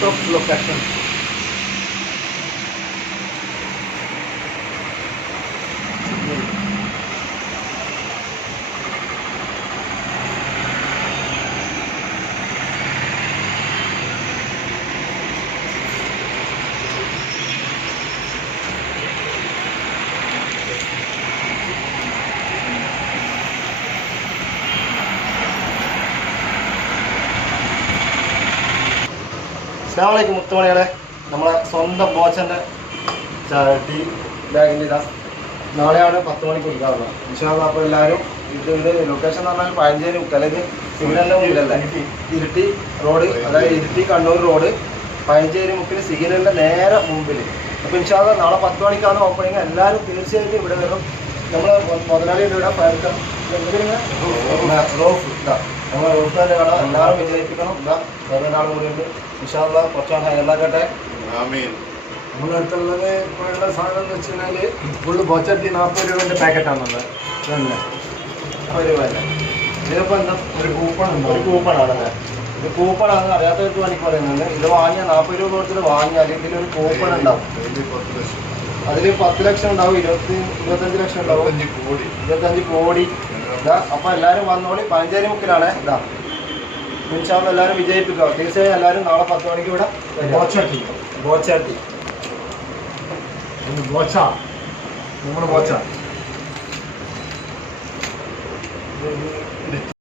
lot of locations. അസ്സലാമു മുത്തുമണികളെ, നമ്മളെ സ്വന്തം ബോച്ചൻ്റെ ടീ ബാഗിൻ്റെ ഇതാ നാളെയാണ് 10 മണിക്ക് ഉദ്ഘാടനം. ഇൻഷാ അല്ലാഹ്. അപ്പോൾ എല്ലാവരും ഇത് ലൊക്കേഷൻ എന്ന് പറഞ്ഞാൽ പഴഞ്ചേരി മുക്കലത് സിഗ്നലിൻ്റെ മുമ്പിലല്ല, ഇരിട്ടി റോഡ്, അതായത് ഇരിട്ടി കണ്ണൂർ റോഡ് പഴഞ്ചേരി മുക്കിൽ സിഗ്നലിൻ്റെ നേരെ മുമ്പിൽ. അപ്പോൾ ഇൻഷാ അല്ലാഹ് നാളെ 10 മണിക്കാണ് ഓപ്പണിങ്. എല്ലാവരും തീർച്ചയായിട്ടും ഇവിടെ വരും. നമ്മൾ മുതലാളിയുടെ ഇവിടെ റോഫ് ഇതാ, നമ്മളെ റോഫിൻ്റെ കട എല്ലാവരും വിജയിപ്പിക്കണം. ഇതാ വേറൊരാളും കൂടി ഉണ്ട്. ഇൻഷാ അല്ലാഹ് കുറച്ചാണ് എല്ലാകട്ടെ. നമ്മുടെ അടുത്തുള്ളത് ഇപ്പോഴുള്ള സാധനം എന്ന് വെച്ച് കഴിഞ്ഞാൽ ഫുള്ള് ബോച്ചട്ടി 40 രൂപേൻ്റെ പാക്കറ്റാണുള്ളത്. തന്നെ 40 രൂപ അല്ലേ? ഇതിലിപ്പോൾ എന്താ ഒരു കൂപ്പൺ ഉണ്ട്. ഒരു കൂപ്പണാണല്ലേ? ഇത് കൂപ്പണാണെന്ന് അറിയാത്തവർക്ക് വേണ്ടി പറയുന്നത്. ഇത് വാങ്ങിയാൽ 40 രൂപ കൊടുത്തിട്ട് വാങ്ങിയാൽ ഇതിലൊരു കൂപ്പൺ ഉണ്ടാവും. അതിൽ 10 ലക്ഷം ഉണ്ടാവും, 25 ലക്ഷം ഉണ്ടാവും, 25 കോടി. ഇതാ അപ്പോൾ എല്ലാവരും വന്നോളി. പഴഞ്ചേരി മുക്കിലാണ്. ഇതാ ഇൻഷാ അല്ലാഹ് എല്ലാവരും വിജയിപ്പിക്കുക. തീർച്ചയായും എല്ലാവരും നാളെ 10 മണിക്ക് ഇവിടെ ബോച്ചട്ടി ബോച്ചട്ടി ബോച്ച നമ്മുടെ ബോച്ച